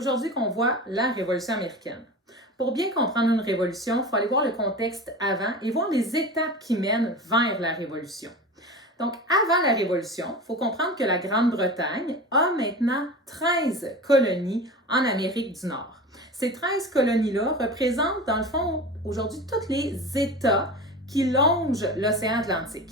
aujourd'hui qu'on voit la Révolution américaine. Pour bien comprendre une révolution, il faut aller voir le contexte avant et voir les étapes qui mènent vers la révolution. Donc, avant la Révolution, il faut comprendre que la Grande-Bretagne a maintenant 13 colonies en Amérique du Nord. Ces 13 colonies-là représentent, dans le fond, aujourd'hui, tous les États qui longent l'océan Atlantique.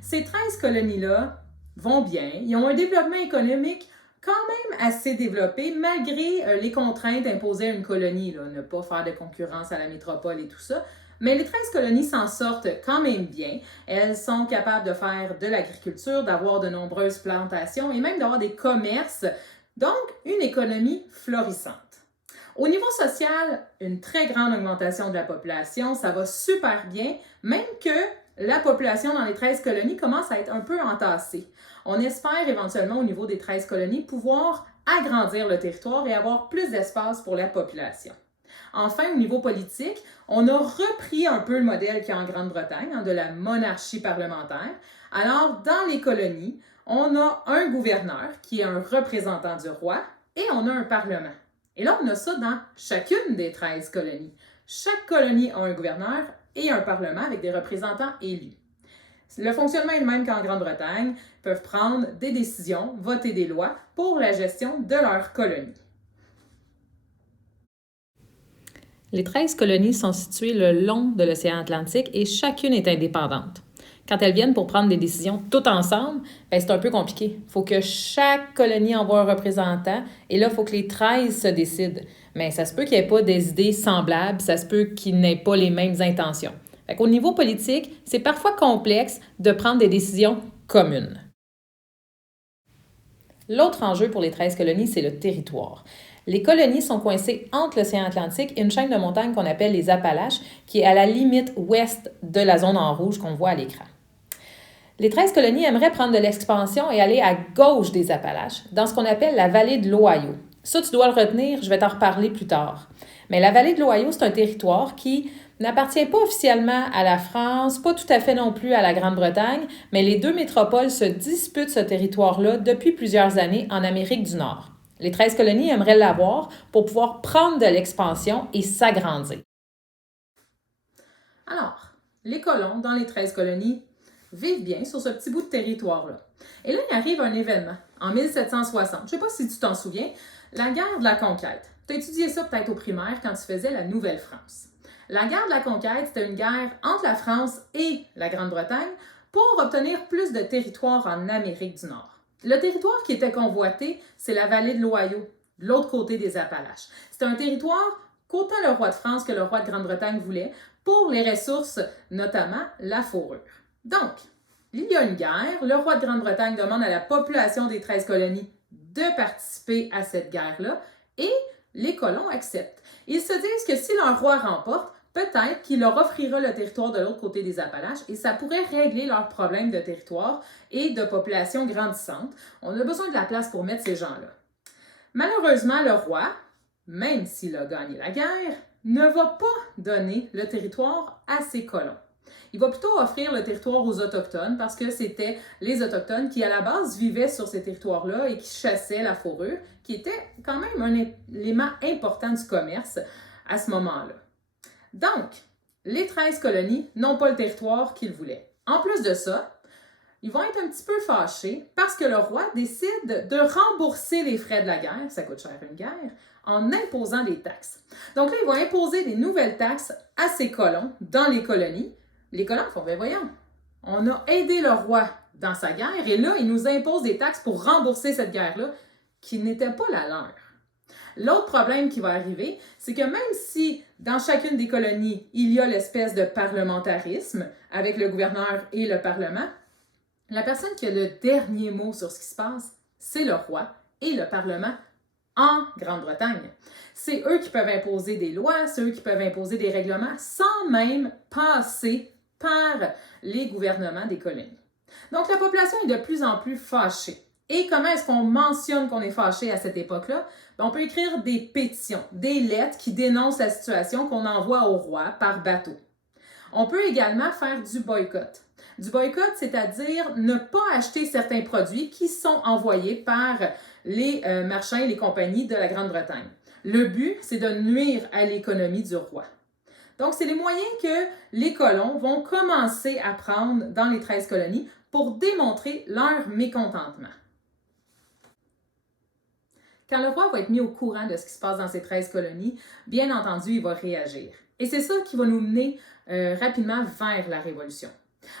Ces 13 colonies-là vont bien, ils ont un développement économique quand même assez développé, malgré les contraintes imposées à une colonie, là, ne pas faire de concurrence à la métropole et tout ça. Mais les 13 colonies s'en sortent quand même bien. Elles sont capables de faire de l'agriculture, d'avoir de nombreuses plantations et même d'avoir des commerces. Donc, une économie florissante. Au niveau social, une très grande augmentation de la population, ça va super bien, même que la population dans les 13 colonies commence à être un peu entassée. On espère éventuellement au niveau des 13 colonies pouvoir agrandir le territoire et avoir plus d'espace pour la population. Enfin, au niveau politique, on a repris un peu le modèle qu'il y a en Grande-Bretagne, de la monarchie parlementaire. Alors, dans les colonies, on a un gouverneur qui est un représentant du roi et on a un parlement. Et là, on a ça dans chacune des 13 colonies. Chaque colonie a un gouverneur et un parlement avec des représentants élus. Le fonctionnement est le même qu'en Grande-Bretagne. Ils peuvent prendre des décisions, voter des lois pour la gestion de leur colonie. Les 13 colonies sont situées le long de l'océan Atlantique et chacune est indépendante. Quand elles viennent pour prendre des décisions toutes ensemble, c'est un peu compliqué. Il faut que chaque colonie envoie un représentant et là, il faut que les 13 se décident. Mais ça se peut qu'il n'y ait pas des idées semblables, ça se peut qu'ils n'aient pas les mêmes intentions. Au niveau politique, c'est parfois complexe de prendre des décisions communes. L'autre enjeu pour les 13 colonies, c'est le territoire. Les colonies sont coincées entre l'océan Atlantique et une chaîne de montagnes qu'on appelle les Appalaches, qui est à la limite ouest de la zone en rouge qu'on voit à l'écran. Les 13 colonies aimeraient prendre de l'expansion et aller à gauche des Appalaches, dans ce qu'on appelle la vallée de l'Ohio. Ça, tu dois le retenir, je vais t'en reparler plus tard. Mais la vallée de l'Ohio, c'est un territoire qui n'appartient pas officiellement à la France, pas tout à fait non plus à la Grande-Bretagne, mais les deux métropoles se disputent ce territoire-là depuis plusieurs années en Amérique du Nord. Les 13 colonies aimeraient l'avoir pour pouvoir prendre de l'expansion et s'agrandir. Alors, les colons dans les 13 colonies vivent bien sur ce petit bout de territoire-là. Et là, il arrive un événement en 1760. Je ne sais pas si tu t'en souviens, la guerre de la conquête. Tu as étudié ça peut-être au primaire quand tu faisais la Nouvelle-France. La guerre de la conquête, c'était une guerre entre la France et la Grande-Bretagne pour obtenir plus de territoire en Amérique du Nord. Le territoire qui était convoité, c'est la vallée de l'Ohio, de l'autre côté des Appalaches. C'était un territoire qu'autant le roi de France que le roi de Grande-Bretagne voulaient pour les ressources, notamment la fourrure. Donc, il y a une guerre, le roi de Grande-Bretagne demande à la population des 13 colonies de participer à cette guerre-là et les colons acceptent. Ils se disent que si leur roi remporte, peut-être qu'il leur offrira le territoire de l'autre côté des Appalaches et ça pourrait régler leurs problèmes de territoire et de population grandissante. On a besoin de la place pour mettre ces gens-là. Malheureusement, le roi, même s'il a gagné la guerre, ne va pas donner le territoire à ses colons. Il va plutôt offrir le territoire aux Autochtones parce que c'était les Autochtones qui, à la base, vivaient sur ces territoires-là et qui chassaient la fourrure, qui était quand même un élément important du commerce à ce moment-là. Donc, les 13 colonies n'ont pas le territoire qu'ils voulaient. En plus de ça, ils vont être un petit peu fâchés parce que le roi décide de rembourser les frais de la guerre, ça coûte cher une guerre, en imposant des taxes. Donc là, ils vont imposer des nouvelles taxes à ses colons dans les colonies. Les colons font, voyons, on a aidé le roi dans sa guerre et là, il nous impose des taxes pour rembourser cette guerre-là qui n'était pas la leur. L'autre problème qui va arriver, c'est que même si dans chacune des colonies, il y a l'espèce de parlementarisme avec le gouverneur et le parlement, la personne qui a le dernier mot sur ce qui se passe, c'est le roi et le parlement en Grande-Bretagne. C'est eux qui peuvent imposer des lois, c'est eux qui peuvent imposer des règlements sans même passer par les gouvernements des colonies. Donc, la population est de plus en plus fâchée. Et comment est-ce qu'on mentionne qu'on est fâché à cette époque-là? On peut écrire des pétitions, des lettres qui dénoncent la situation qu'on envoie au roi par bateau. On peut également faire du boycott. Du boycott, c'est-à-dire ne pas acheter certains produits qui sont envoyés par les marchands et les compagnies de la Grande-Bretagne. Le but, c'est de nuire à l'économie du roi. Donc, c'est les moyens que les colons vont commencer à prendre dans les 13 colonies pour démontrer leur mécontentement. Quand le roi va être mis au courant de ce qui se passe dans ces 13 colonies, bien entendu, il va réagir. Et c'est ça qui va nous mener rapidement vers la Révolution.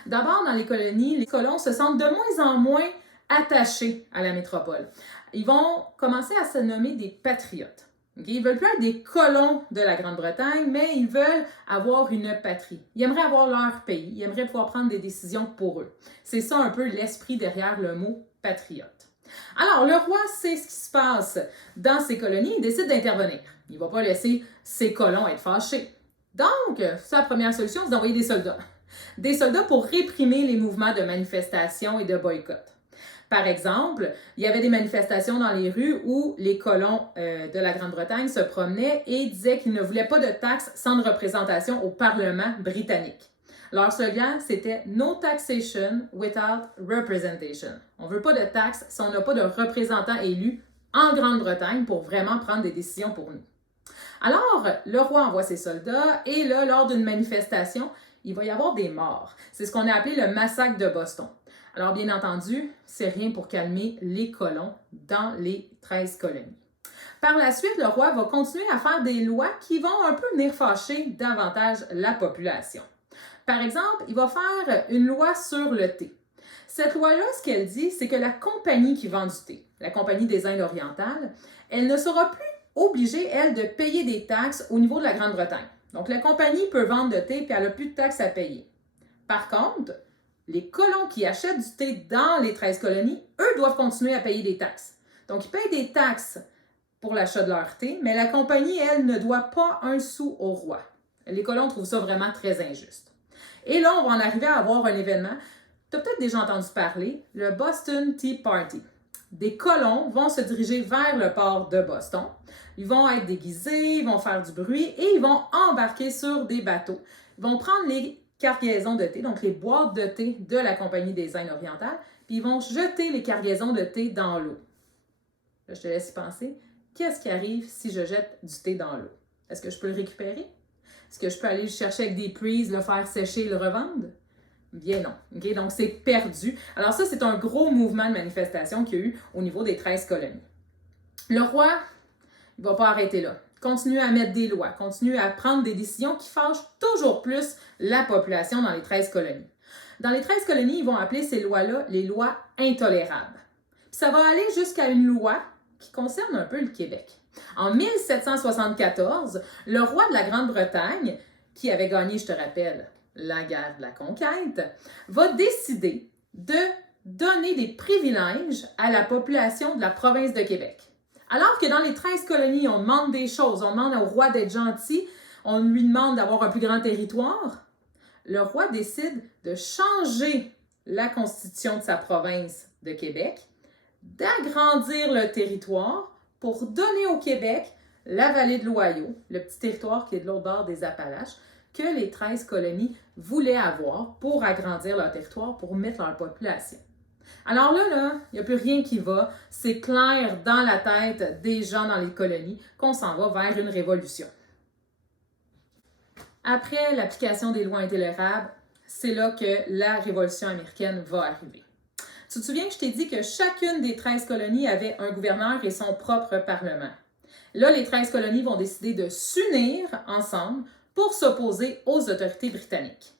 D'abord, dans les colonies, les colons se sentent de moins en moins attachés à la métropole. Ils vont commencer à se nommer des patriotes. Okay? Ils ne veulent plus être des colons de la Grande-Bretagne, mais ils veulent avoir une patrie. Ils aimeraient avoir leur pays. Ils aimeraient pouvoir prendre des décisions pour eux. C'est ça un peu l'esprit derrière le mot patriote. Alors, le roi sait ce qui se passe dans ces colonies, il décide d'intervenir. Il ne va pas laisser ses colons être fâchés. Donc, sa première solution, c'est d'envoyer des soldats. Des soldats pour réprimer les mouvements de manifestation et de boycott. Par exemple, il y avait des manifestations dans les rues où les colons de la Grande-Bretagne se promenaient et disaient qu'ils ne voulaient pas de taxes sans représentation au Parlement britannique. Leur slogan, c'était « No taxation without representation ». On ne veut pas de taxes si on n'a pas de représentants élus en Grande-Bretagne pour vraiment prendre des décisions pour nous. Alors, le roi envoie ses soldats et là, lors d'une manifestation, il va y avoir des morts. C'est ce qu'on a appelé le massacre de Boston. Alors, bien entendu, c'est rien pour calmer les colons dans les 13 colonies. Par la suite, le roi va continuer à faire des lois qui vont un peu venir fâcher davantage la population. Par exemple, il va faire une loi sur le thé. Cette loi-là, ce qu'elle dit, c'est que la compagnie qui vend du thé, la Compagnie des Indes orientales, elle ne sera plus obligée, elle, de payer des taxes au niveau de la Grande-Bretagne. Donc, la compagnie peut vendre du thé et elle n'a plus de taxes à payer. Par contre, les colons qui achètent du thé dans les 13 colonies, eux, doivent continuer à payer des taxes. Donc, ils payent des taxes pour l'achat de leur thé, mais la compagnie, elle, ne doit pas un sou au roi. Les colons trouvent ça vraiment très injuste. Et là, on va en arriver à avoir un événement, tu as peut-être déjà entendu parler, le Boston Tea Party. Des colons vont se diriger vers le port de Boston. Ils vont être déguisés, ils vont faire du bruit et ils vont embarquer sur des bateaux. Ils vont prendre les cargaisons de thé, donc les boîtes de thé de la Compagnie des Indes orientales, puis ils vont jeter les cargaisons de thé dans l'eau. Là, je te laisse y penser. Qu'est-ce qui arrive si je jette du thé dans l'eau? Est-ce que je peux le récupérer? Est-ce que je peux aller le chercher avec des prises, le faire sécher et le revendre? Bien non. Okay? Donc, c'est perdu. Alors ça, c'est un gros mouvement de manifestation qu'il y a eu au niveau des 13 colonies. Le roi, il ne va pas arrêter là. Continue à mettre des lois, continue à prendre des décisions qui fâchent toujours plus la population dans les 13 colonies. Dans les 13 colonies, ils vont appeler ces lois-là les lois intolérables. Puis ça va aller jusqu'à une loi qui concerne un peu le Québec. En 1774, le roi de la Grande-Bretagne, qui avait gagné, je te rappelle, la guerre de la conquête, va décider de donner des privilèges à la population de la province de Québec. Alors que dans les 13 colonies, on demande des choses, on demande au roi d'être gentil, on lui demande d'avoir un plus grand territoire, le roi décide de changer la constitution de sa province de Québec, d'agrandir le territoire pour donner au Québec la vallée de l'Ohio, le petit territoire qui est de l'autre bord des Appalaches, que les 13 colonies voulaient avoir pour agrandir leur territoire, pour mettre leur population. Alors là, il n'y a plus rien qui va. C'est clair dans la tête des gens dans les colonies qu'on s'en va vers une révolution. Après l'application des lois intolérables, c'est là que la révolution américaine va arriver. Tu te souviens que je t'ai dit que chacune des 13 colonies avait un gouverneur et son propre parlement. Là, les 13 colonies vont décider de s'unir ensemble pour s'opposer aux autorités britanniques.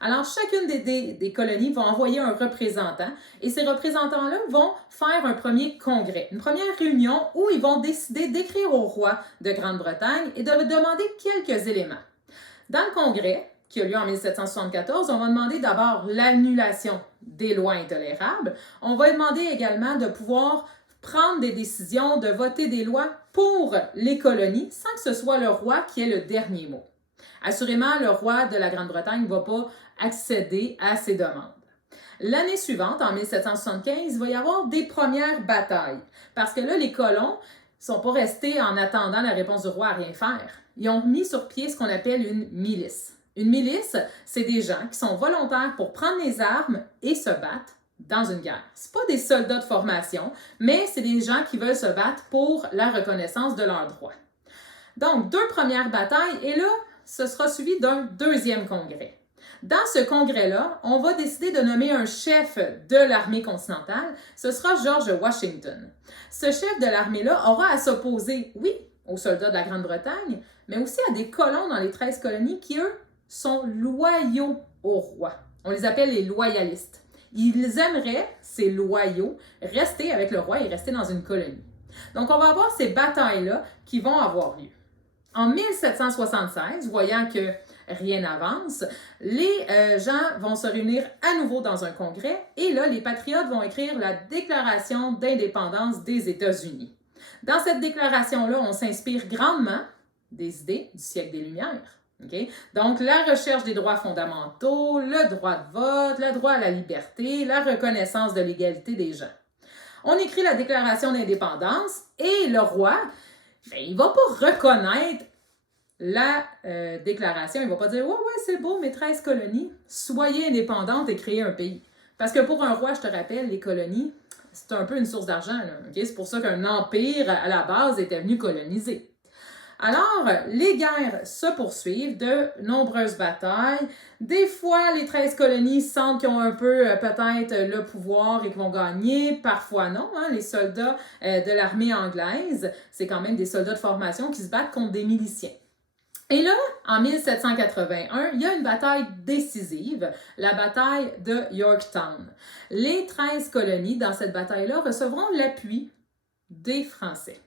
Alors, chacune des colonies va envoyer un représentant et ces représentants-là vont faire un premier congrès, une première réunion où ils vont décider d'écrire au roi de Grande-Bretagne et de lui demander quelques éléments. Dans le congrès, qui a lieu en 1774, on va demander d'abord l'annulation des lois intolérables. On va demander également de pouvoir prendre des décisions, de voter des lois pour les colonies sans que ce soit le roi qui ait le dernier mot. Assurément, le roi de la Grande-Bretagne ne va pas accéder à ces demandes. L'année suivante, en 1775, il va y avoir des premières batailles parce que là, les colons ne sont pas restés en attendant la réponse du roi à rien faire. Ils ont mis sur pied ce qu'on appelle une milice. Une milice, c'est des gens qui sont volontaires pour prendre les armes et se battre dans une guerre. Ce pas des soldats de formation, mais c'est des gens qui veulent se battre pour la reconnaissance de leurs droits. Donc, 2 premières batailles, et là, ce sera suivi d'un 2e congrès. Dans ce congrès-là, on va décider de nommer un chef de l'armée continentale. Ce sera George Washington. Ce chef de l'armée-là aura à s'opposer, oui, aux soldats de la Grande-Bretagne, mais aussi à des colons dans les 13 colonies qui, eux, sont loyaux au roi. On les appelle les loyalistes. Ils aimeraient, ces loyaux, rester avec le roi et rester dans une colonie. Donc, on va avoir ces batailles-là qui vont avoir lieu. En 1776, voyant que rien n'avance, les gens vont se réunir à nouveau dans un congrès et là, les patriotes vont écrire la Déclaration d'indépendance des États-Unis. Dans cette déclaration-là, on s'inspire grandement des idées du siècle des Lumières. Okay? Donc, la recherche des droits fondamentaux, le droit de vote, le droit à la liberté, la reconnaissance de l'égalité des gens. On écrit la Déclaration d'indépendance et le roi, il ne va pas reconnaître la déclaration. Il ne va pas dire « Ouais, c'est beau, mes 13 colonies, soyez indépendantes et créez un pays. » Parce que pour un roi, je te rappelle, les colonies, c'est un peu une source d'argent. Okay? C'est pour ça qu'un empire, à la base, était venu coloniser. Alors, les guerres se poursuivent, de nombreuses batailles. Des fois, les 13 colonies sentent qu'ils ont un peu peut-être le pouvoir et qu'ils vont gagner. Parfois non. Hein? Les soldats de l'armée anglaise, c'est quand même des soldats de formation qui se battent contre des miliciens. Et là, en 1781, il y a une bataille décisive, la bataille de Yorktown. Les 13 colonies, dans cette bataille-là, recevront l'appui des Français.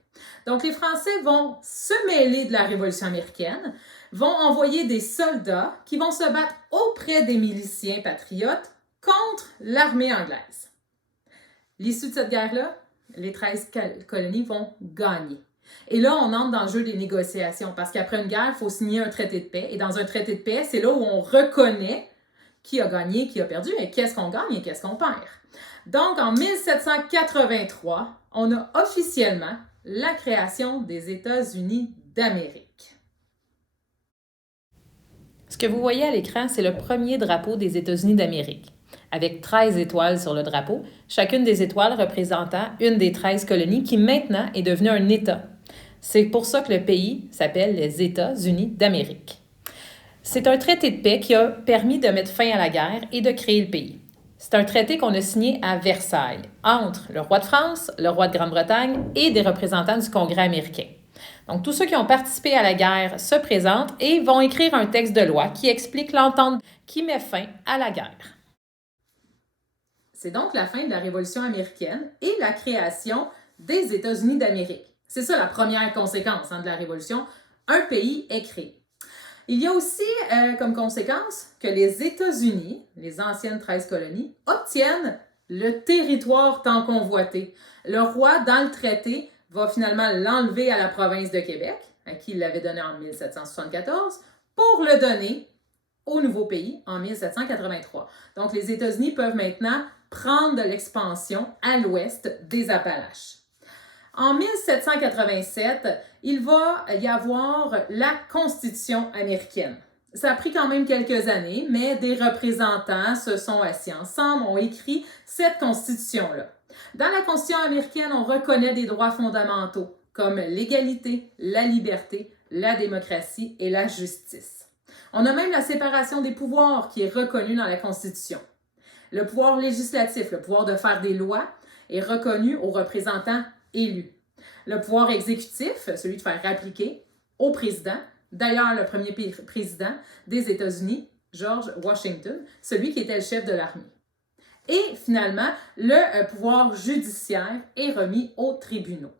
Donc, les Français vont se mêler de la Révolution américaine, vont envoyer des soldats qui vont se battre auprès des miliciens patriotes contre l'armée anglaise. L'issue de cette guerre-là, les 13 colonies vont gagner. Et là, on entre dans le jeu des négociations, parce qu'après une guerre, il faut signer un traité de paix. Et dans un traité de paix, c'est là où on reconnaît qui a gagné, qui a perdu, et qu'est-ce qu'on gagne et qu'est-ce qu'on perd. Donc, en 1783, on a officiellement la création des États-Unis d'Amérique. Ce que vous voyez à l'écran, c'est le premier drapeau des États-Unis d'Amérique, avec 13 étoiles sur le drapeau, chacune des étoiles représentant une des 13 colonies qui maintenant est devenue un État. C'est pour ça que le pays s'appelle les États-Unis d'Amérique. C'est un traité de paix qui a permis de mettre fin à la guerre et de créer le pays. C'est un traité qu'on a signé à Versailles, entre le roi de France, le roi de Grande-Bretagne et des représentants du Congrès américain. Donc, tous ceux qui ont participé à la guerre se présentent et vont écrire un texte de loi qui explique l'entente qui met fin à la guerre. C'est donc la fin de la Révolution américaine et la création des États-Unis d'Amérique. C'est ça la première conséquence de la Révolution. Un pays est créé. Il y a aussi comme conséquence que les États-Unis, les anciennes 13 colonies, obtiennent le territoire tant convoité. Le roi, dans le traité, va finalement l'enlever à la province de Québec, à qui il l'avait donné en 1774, pour le donner au nouveau pays en 1783. Donc, les États-Unis peuvent maintenant prendre de l'expansion à l'ouest des Appalaches. En 1787, il va y avoir la Constitution américaine. Ça a pris quand même quelques années, mais des représentants se sont assis ensemble, ont écrit cette Constitution-là. Dans la Constitution américaine, on reconnaît des droits fondamentaux comme l'égalité, la liberté, la démocratie et la justice. On a même la séparation des pouvoirs qui est reconnue dans la Constitution. Le pouvoir législatif, le pouvoir de faire des lois, est reconnu aux représentants élus. Le pouvoir exécutif, celui de faire appliquer au président, d'ailleurs le premier président des États-Unis, George Washington, celui qui était le chef de l'armée. Et finalement, le pouvoir judiciaire est remis aux tribunaux.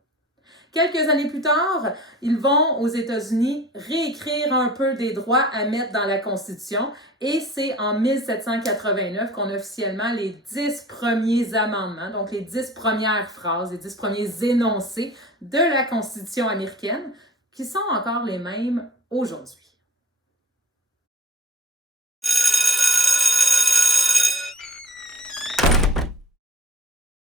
Quelques années plus tard, ils vont aux États-Unis réécrire un peu des droits à mettre dans la Constitution et c'est en 1789 qu'on a officiellement les 10 premiers amendements, donc les 10 premières phrases, les 10 premiers énoncés de la Constitution américaine qui sont encore les mêmes aujourd'hui.